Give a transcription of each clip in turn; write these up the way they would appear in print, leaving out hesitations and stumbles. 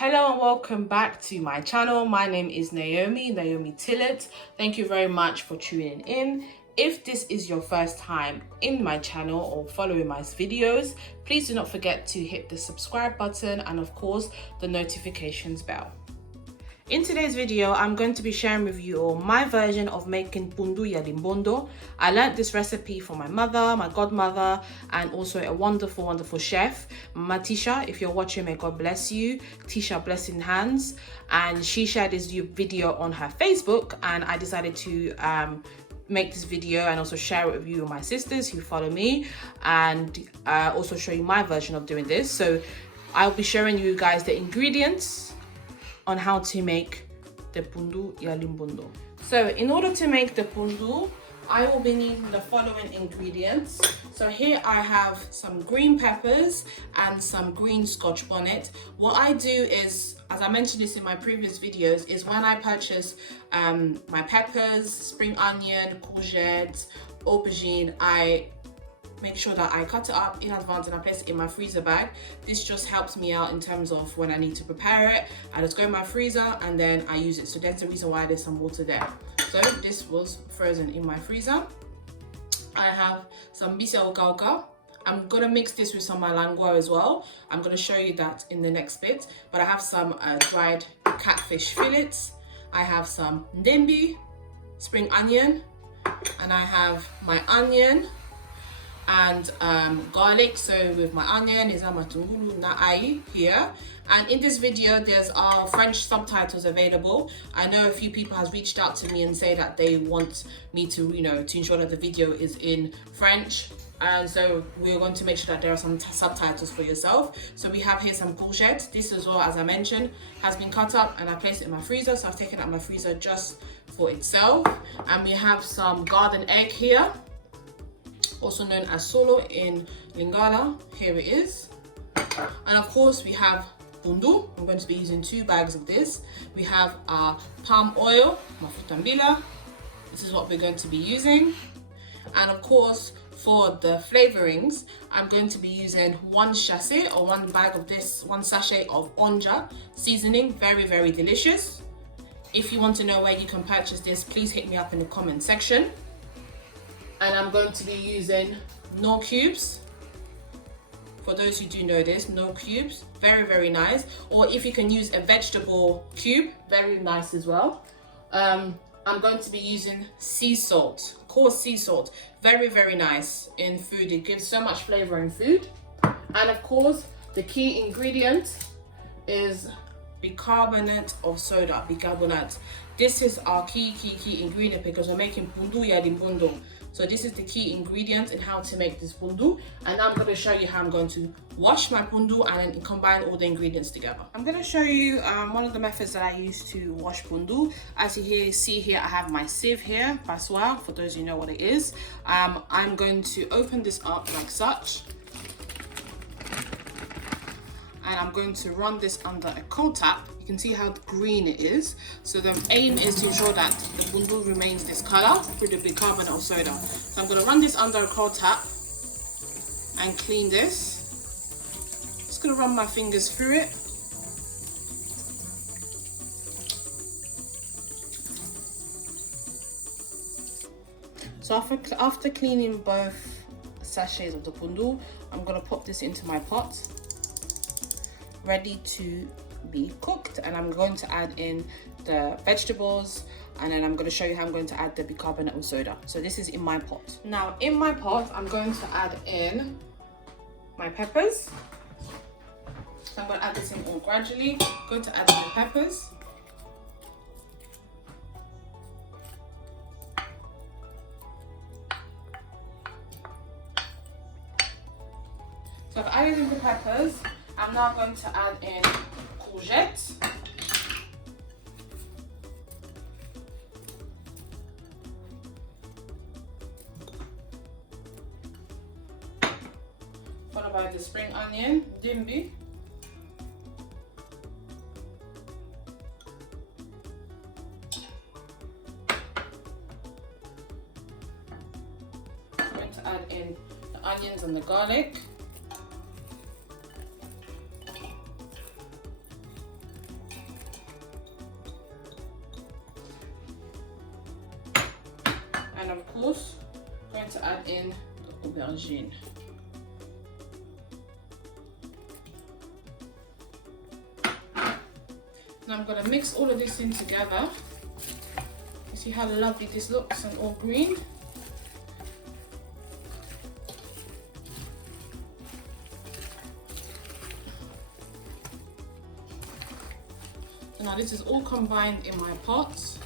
Hello and welcome back to my channel. My name is Naomi Tillet. Thank you very much for tuning in. If this is your first time in my channel or following my videos, please do not forget to hit the subscribe button and of course the notifications bell. In today's video, I'm going to be sharing with you all my version of making Pondu Ya Limbondo. I learned this recipe from my mother, my godmother, and also a wonderful chef, Matisha. If you're watching, may God bless you. Tisha blessing hands. And she shared this video on her Facebook, and I decided to make this video and also share it with you and my sisters who follow me, and also show you my version of doing this. So I'll be showing you guys the ingredients on how to make the Pondu Ya Limbondo. So in order to make the pondu, I will be needing the following ingredients. So here I have some green peppers and some green scotch bonnet. What I do is, as I mentioned this in my previous videos, is when I purchase my peppers, spring onion, courgette, aubergine, I make sure that I cut it up in advance and I place it in my freezer bag. This just helps me out in terms of when I need to prepare it. I just go in my freezer and then I use it. So that's the reason why there's some water there. So this was frozen in my freezer. I have some bisel kauka. I'm gonna mix this with some malangua as well. I'm gonna show you that in the next bit. But I have some dried catfish fillets. I have some ndembi, spring onion, and I have my onion and garlic. So with my onion is matungulu na ai here, and in this video there's our French subtitles available. I know a few people has reached out to me and say that they want me to to ensure that the video is in French, and so we're going to make sure that there are some subtitles for yourself. So we have here some courgette. This as well, as I mentioned, has been cut up and I placed it in my freezer, so I've taken it out of my freezer just for itself. And we have some garden egg here, also known as solo in Lingala. Here it is. And of course we have pundu. I'm going to be using 2 bags of this. We have our palm oil, mafuta mbila. This is what we're going to be using. And of course, for the flavorings, I'm going to be using 1 sachet or 1 bag of this, 1 sachet of Onja Seasoning. Very delicious. If you want to know where you can purchase this, please hit me up in the comment section. And I'm going to be using Knor Cubes. For those who do know this, Knor Cubes, very nice. Or if you can use a vegetable cube, very nice as well. I'm going to be using sea salt, coarse sea salt. Very nice in food. It gives so much flavor in food. And of course, the key ingredient is bicarbonate of soda, bicarbonate. This is our key ingredient because we're making Pondu Ya Limbondo. So this is the key ingredient in how to make this pondu. And now I'm going to show you how I'm going to wash my pondu and then combine all the ingredients together. I'm going to show you one of the methods that I use to wash pondu. As you see here, I have my sieve here, passoire, for those who know what it is. I'm going to open this up like such. And I'm going to run this under a cold tap. You can see how green it is. So the aim is to ensure that the pondu remains this color through the bicarbonate of soda. So I'm going to run this under a cold tap and clean this. Just going to run my fingers through it. So after cleaning both sachets of the pondu, I'm going to pop this into my pot, ready to be cooked. And I'm going to add in the vegetables, and then I'm going to show you how I'm going to add the bicarbonate of soda. So this is in my pot. Now in my pot, I'm going to add in my peppers. So I'm going to add this in all gradually. I'm going to add in the peppers. So I've added in the peppers. I'm now going to add in courgette. Followed by the spring onion, dimbi. I'm going to add in the onions and the garlic. then of course I'm going to add in the aubergine. Now I'm going to mix all of this in together. You see how lovely this looks and all green. Now this is all combined in my pots.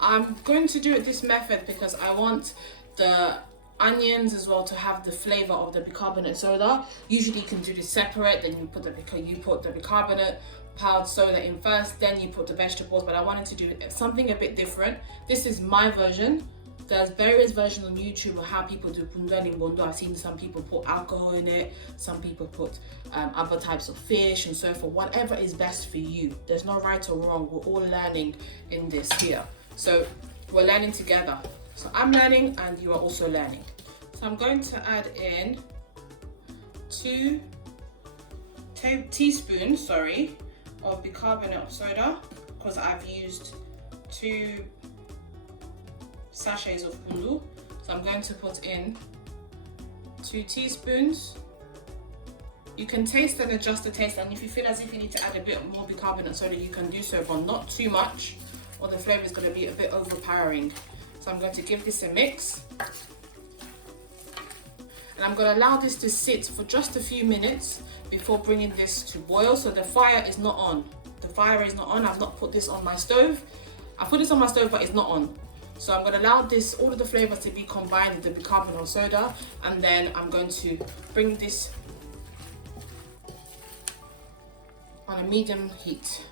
I'm going to do it this method because I want the onions as well to have the flavor of the bicarbonate soda. Usually you can do this separate, then you put the bicarbonate powdered soda in first, then you put the vegetables, but I wanted to do something a bit different. This is my version. There's various versions on YouTube of how people do Pondu Ya Limbondo. I've seen some people put alcohol in it, some people put other types of fish and so forth. Whatever is best for you. There's no right or wrong. We're all learning in this here. So we're learning together. So I'm learning and you are also learning. So I'm going to add in 2 teaspoons, of bicarbonate of soda, because I've used 2 sachets of pundu. So I'm going to put in 2 teaspoons. You can taste and adjust the taste, and if you feel as if you need to add a bit more bicarbonate soda, you can do so, but not too much, or the flavor is going to be a bit overpowering. So I'm going to give this a mix, and I'm going to allow this to sit for just a few minutes before bringing this to boil. So the fire is not on. The fire is not on. I've not put this on my stove. I put this on my stove, but it's not on. So I'm going to allow this, all of the flavors to be combined with the bicarbonate soda, and then I'm going to bring this on a medium heat.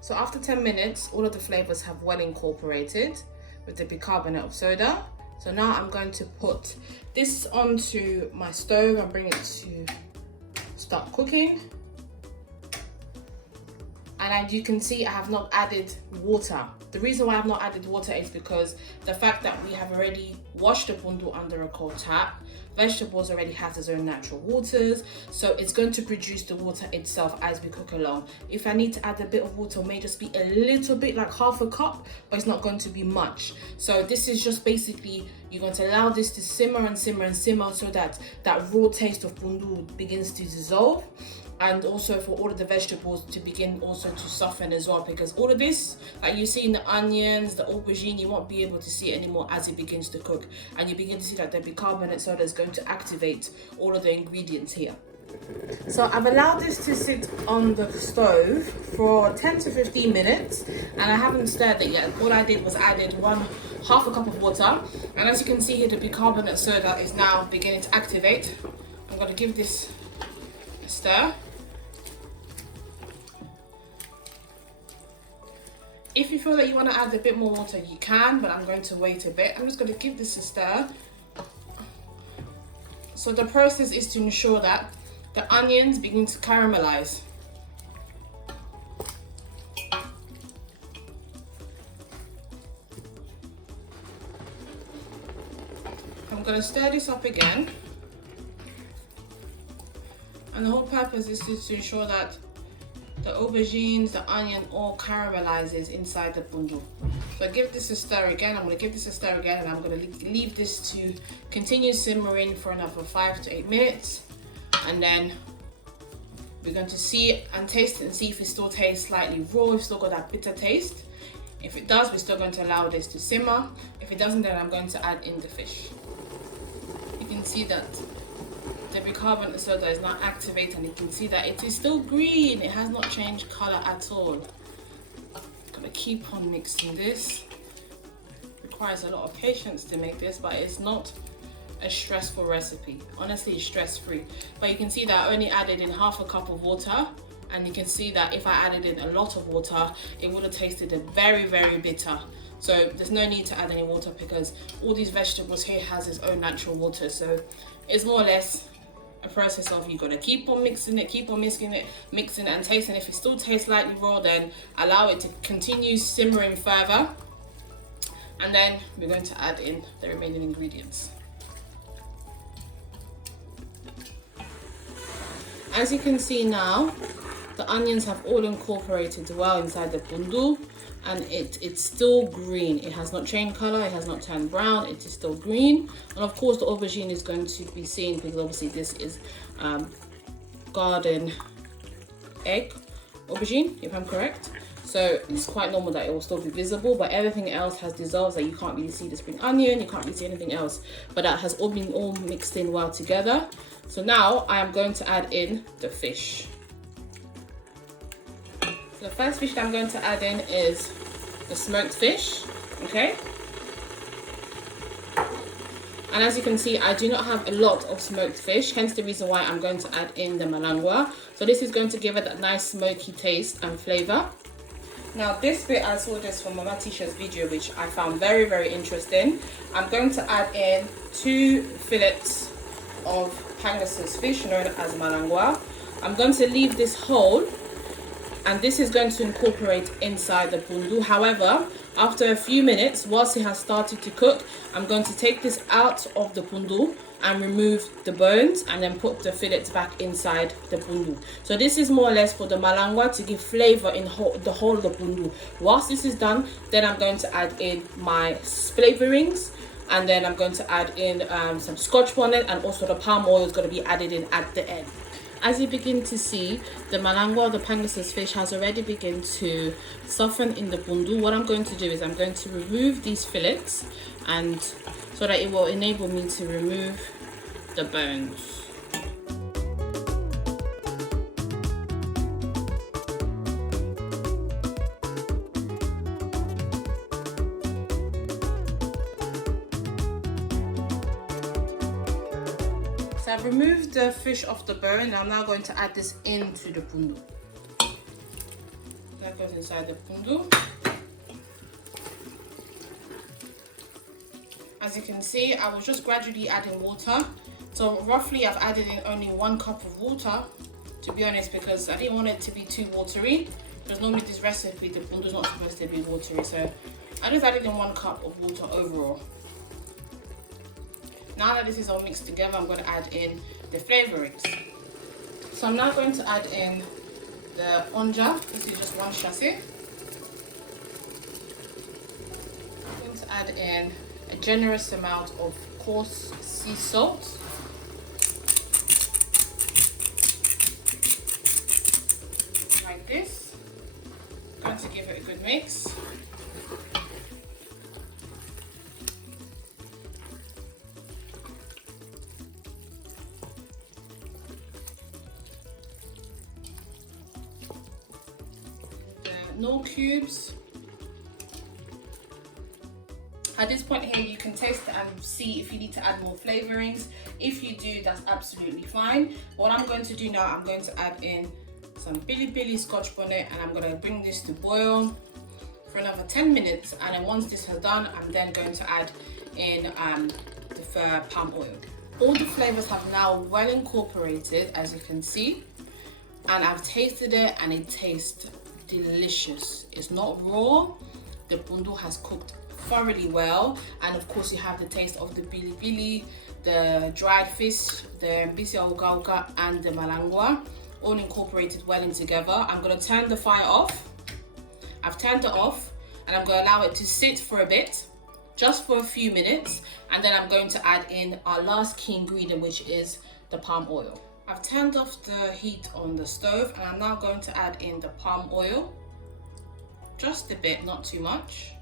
So after 10 minutes, all of the flavors have well incorporated with the bicarbonate of soda. So now I'm going to put this onto my stove and bring it to start cooking. And as you can see, I have not added water. The reason why I have not added water is because the fact that we have already washed the pundu under a cold tap. Vegetables already have their own natural waters, so it's going to produce the water itself as we cook along. If I need to add a bit of water, it may just be a little bit, like half a cup, but it's not going to be much. So this is just basically, you're going to allow this to simmer and simmer and simmer so that that raw taste of pundu begins to dissolve. And also for all of the vegetables to begin also to soften as well, because all of this, like you see in the onions, the aubergine, you won't be able to see it anymore as it begins to cook. And you begin to see that the bicarbonate soda is going to activate all of the ingredients here. So I've allowed this to sit on the stove for 10 to 15 minutes, and I haven't stirred it yet. All I did was added half a cup of water, and as you can see here, the bicarbonate soda is now beginning to activate. I'm going to give this a stir. If you feel that you want to add a bit more water, you can, but I'm going to wait a bit. I'm just going to give this a stir. So the process is to ensure that the onions begin to caramelize. I'm going to stir this up again. And the whole purpose is to ensure that the aubergines, the onion all caramelizes inside the pundu. So I give this a stir again. I'm going to give this a stir again, and I'm going to leave this to continue simmering for another 5 to 8 minutes. And then we're going to see and taste it and see if it still tastes slightly raw, if it's still got that bitter taste. If it does, we're still going to allow this to simmer. If it doesn't, then I'm going to add in the fish. You can see that the bicarbonate soda is now activated, and you can see that it is still green. It has not changed color at all. Gonna keep on mixing this. Requires a lot of patience to make this, but it's not a stressful recipe. Honestly, it's stress-free. But you can see that I only added in half a cup of water, and you can see that if I added in a lot of water, it would have tasted very, very bitter. So there's no need to add any water because all these vegetables here has its own natural water. So it's more or less a process of, you got to keep on mixing it, mixing and tasting. If it still tastes slightly raw, then allow it to continue simmering further, and then we're going to add in the remaining ingredients. As you can see now, the onions have all incorporated well inside the pundu, and it's still green. It has not changed color, it has not turned brown, it is still green. And of course the aubergine is going to be seen, because obviously this is garden egg aubergine, if I'm correct. So it's quite normal that it will still be visible, but everything else has dissolved, so you can't really see the spring onion, you can't really see anything else, but that has all been mixed in well together. So now I am going to add in the fish. So the first fish that I'm going to add in is the smoked fish, okay? And as you can see, I do not have a lot of smoked fish, hence the reason why I'm going to add in the malangua. So this is going to give it that nice smoky taste and flavor. Now this bit, I saw this from Mama Tisha's video, which I found very, very interesting. I'm going to add in 2 fillets of pangasius fish, known as malangua. I'm going to leave this whole, and this is going to incorporate inside the pundu. However, after a few minutes, whilst it has started to cook, I'm going to take this out of the pundu and remove the bones, and then put the fillets back inside the pundu. So this is more or less for the malangua to give flavor in the whole of the pundu. Whilst this is done, then I'm going to add in my flavorings, and then I'm going to add in some scotch bonnet, and also the palm oil is going to be added in at the end. As you begin to see, the malangua, the pangasius fish, has already begun to soften in the pundu. What I'm going to do is I'm going to remove these fillets, and so that it will enable me to remove the bones. So I've removed the fish off the bone, and I'm now going to add this into the pundu. That goes inside the pundu. As you can see, I was just gradually adding water. So roughly I've added in only 1 cup of water, to be honest, because I didn't want it to be too watery. Because normally this recipe, the pundu is not supposed to be watery. So I just added in 1 cup of water overall. Now that this is all mixed together, I'm going to add in the flavorings. So I'm now going to add in the onja. This is just 1 sachet. I'm going to add in a generous amount of coarse sea salt. Like this. I'm going to give it a good mix. The Knor cubes. At this point here, you can taste it and see if you need to add more flavorings. If you do, that's absolutely fine. What I'm going to do now, I'm going to add in some pili scotch bonnet, and I'm going to bring this to boil for another 10 minutes. And then once this has done, I'm then going to add in the palm oil. All the flavors have now well incorporated, as you can see, and I've tasted it, and it tastes delicious. It's not raw. The pundu has cooked thoroughly well, and of course you have the taste of the pili, the dried fish, the mbisi oga and the malangua, all incorporated well in together. I'm going to turn the fire off. I've turned it off, and I'm going to allow it to sit for a bit, just for a few minutes, and then I'm going to add in our last key ingredient, which is the palm oil. I've turned off the heat on the stove, and I'm now going to add in the palm oil, just a bit, not too much,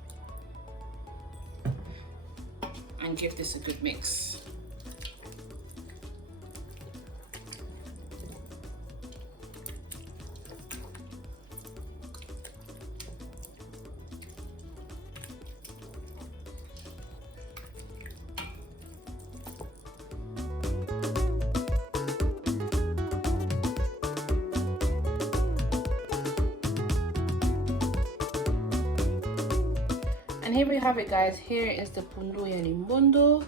and give this a good mix. And here we have it, guys. Here is the Pondu Ya Limbondo.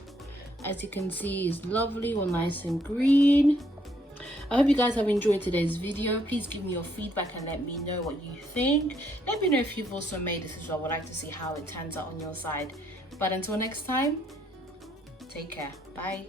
As you can see, it's lovely, all nice and green. I hope you guys have enjoyed today's video. Please give me your feedback and let me know what you think. Let me know if you've also made this as well. I would like to see how it turns out on your side. But until next time, take care. Bye.